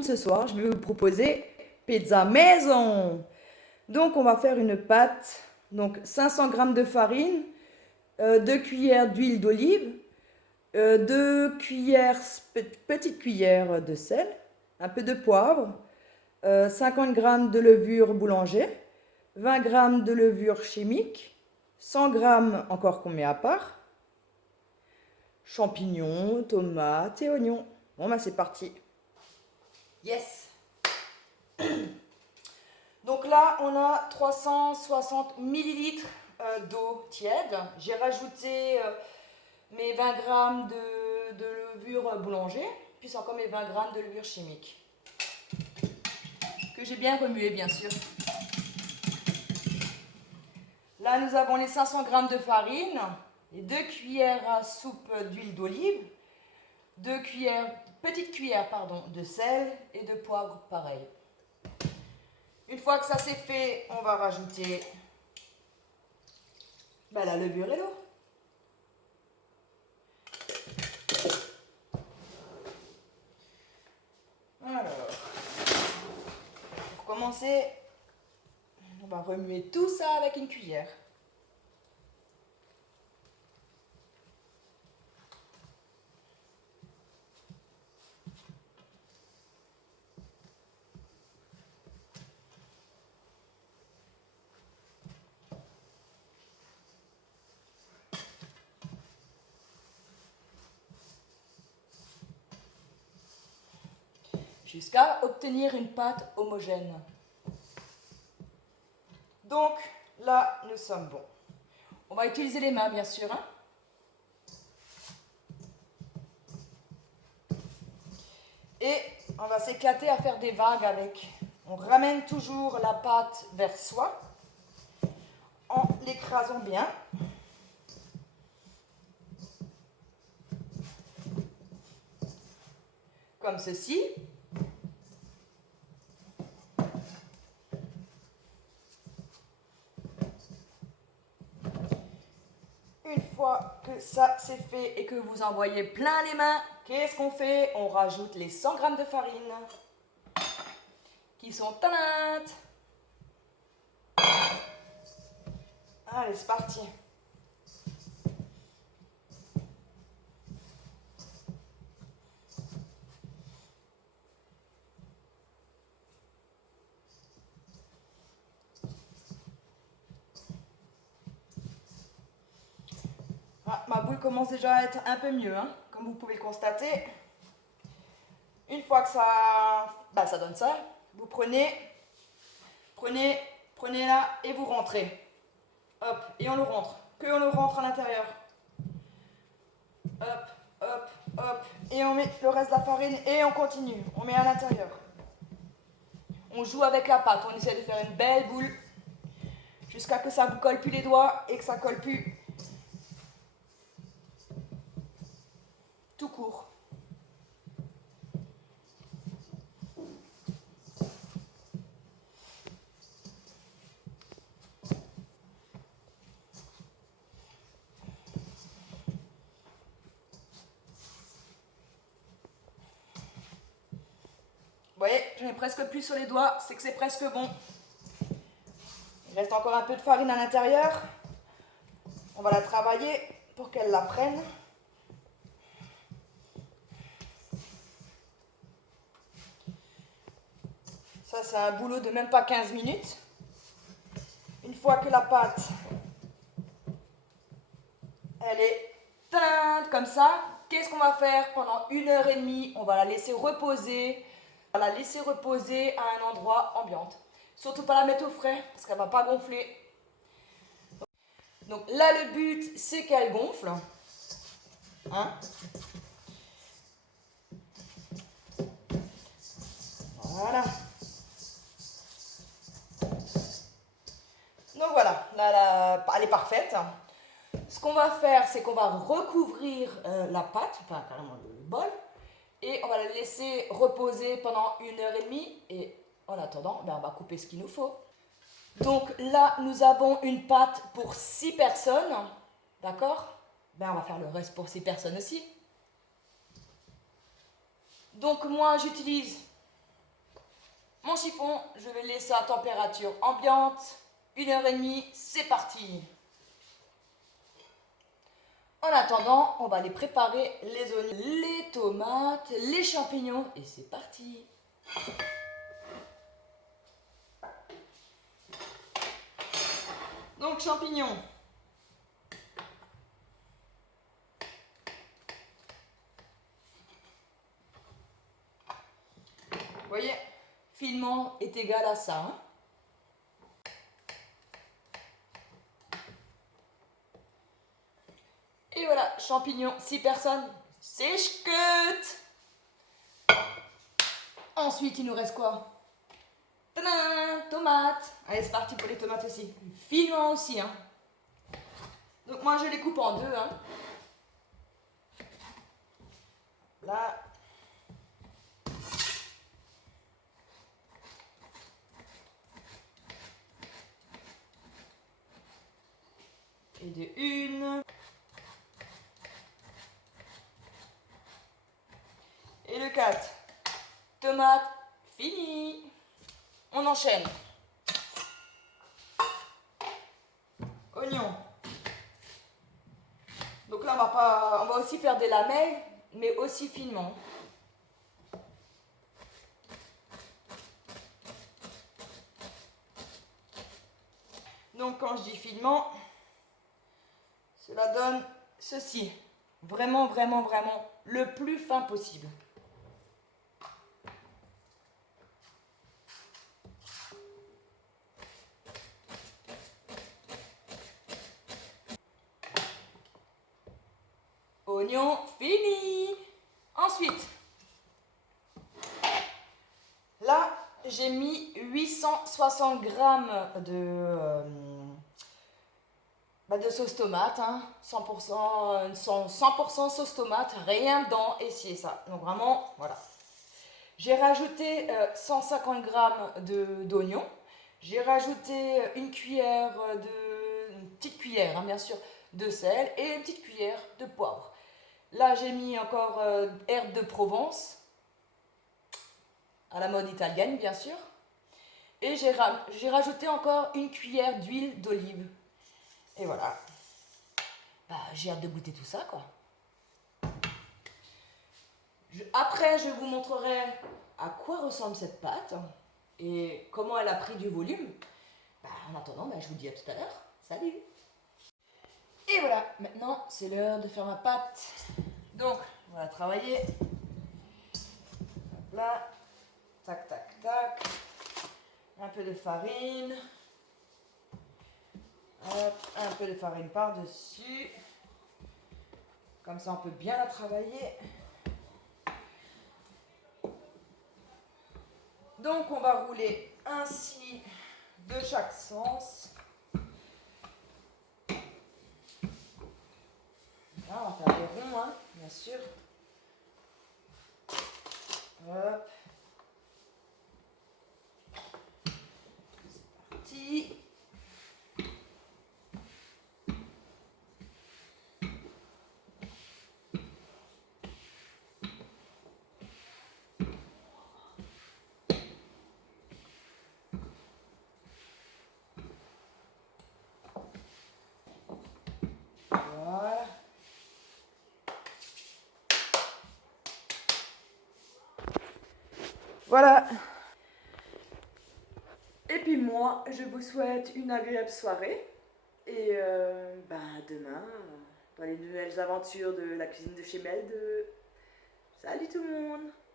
monde ce soir, je vais vous proposer pizza maison. Donc on va faire une pâte, donc 500 g de farine, 2 cuillères d'huile d'olive, 2 cuillères, petites cuillères de sel, un peu de poivre, 50 g de levure boulanger, 20 g de levure chimique, 100 g encore qu'on met à part, champignons, tomates et oignons. Bon ben c'est parti. Yes. Donc là on a 360 millilitres d'eau tiède. J'ai rajouté mes 20 g de levure boulanger, puis encore mes 20 g de levure chimique, que j'ai bien remué bien sûr. Là nous avons les 500 g de farine, les 2 cuillères à soupe d'huile d'olive, 2 petites cuillères de sel et de poivre pareil. Une fois que ça c'est fait, on va rajouter la levure et l'eau. Alors, pour commencer, on va remuer tout ça avec une cuillère. Jusqu'à obtenir une pâte homogène. Donc là, nous sommes bons. On va utiliser les mains, bien sûr. Et on va s'éclater à faire des vagues avec. On ramène toujours la pâte vers soi en l'écrasant bien. Comme ceci. Une fois que ça c'est fait et que vous en voyez plein les mains, qu'est-ce qu'on fait? On rajoute les 100 g de farine qui sont tanates. Allez, c'est parti. Ah, ma boule commence déjà à être un peu mieux, comme vous pouvez le constater. Une fois que ça donne ça, vous prenez là et vous rentrez. Hop, et on le rentre. On le rentre à l'intérieur. Hop, hop, hop. Et on met le reste de la farine et on continue. On met à l'intérieur. On joue avec la pâte. On essaie de faire une belle boule jusqu'à ce que ça ne vous colle plus les doigts et que ça ne colle plus tout court. Vous voyez, j'en ai presque plus sur les doigts, c'est que c'est presque bon. Il reste encore un peu de farine à l'intérieur. On va la travailler pour qu'elle la prenne. Ça, c'est un boulot de même pas 15 minutes. Une fois que la pâte, elle est teinte comme ça, qu'est-ce qu'on va faire pendant 1h30? On va la laisser reposer. On va la laisser reposer à un endroit ambiante. Surtout pas la mettre au frais, parce qu'elle ne va pas gonfler. Donc là, le but, c'est qu'elle gonfle. Voilà. Donc voilà, là, elle est parfaite. Ce qu'on va faire, c'est qu'on va recouvrir la pâte, enfin carrément le bol, et on va la laisser reposer pendant 1h30. Et en attendant, on va couper ce qu'il nous faut. Donc là, nous avons une pâte pour 6 personnes. D'accord? On va faire le reste pour 6 personnes aussi. Donc moi, j'utilise Mon chiffon, je vais le laisser à température ambiante. 1h30, c'est parti. En attendant, on va aller préparer les oignons, les tomates, les champignons et c'est parti. Donc champignons. Vous voyez, filement est égal à ça. Hein. Et voilà, champignons, 6 personnes, c'est chouette. Ensuite, il nous reste quoi? Tadam, tomates. Allez, c'est parti pour les tomates aussi. Filement aussi. Hein. Donc moi, je les coupe en deux. Hein. Là. Et de une. Et le 4. Tomate, fini. On enchaîne. Oignon. Donc là, on va aussi faire des lamelles, mais aussi finement. Donc quand je dis finement, cela donne ceci. Vraiment, vraiment, vraiment le plus fin possible. Oignon fini. Ensuite, là, j'ai mis 860 grammes de sauce tomate, hein, 100%, 100% sauce tomate, rien dedans, et ci et ça. Donc vraiment, voilà. J'ai rajouté 150 grammes d'oignons. J'ai rajouté une petite cuillère, hein, bien sûr, de sel et une petite cuillère de poivre. Là, j'ai mis encore herbes de Provence, à la mode italienne, bien sûr. Et j'ai rajouté encore une cuillère d'huile d'olive. Et voilà. Bah, j'ai hâte de goûter tout ça, quoi. Après, je vous montrerai à quoi ressemble cette pâte et comment elle a pris du volume. Bah, en attendant, bah, je vous dis à tout à l'heure. Salut! Et voilà, maintenant, c'est l'heure de faire ma pâte. Donc, on va travailler. Hop là. Tac, tac, tac. Un peu de farine. Hop, un peu de farine par-dessus. Comme ça, on peut bien la travailler. Donc, on va rouler ainsi de chaque sens. Là, on va faire des ronds, hein, bien sûr. Hop. C'est parti. Voilà. Voilà. Et puis moi, je vous souhaite une agréable soirée. Et demain, dans les nouvelles aventures de la cuisine de chez Melde. Salut tout le monde!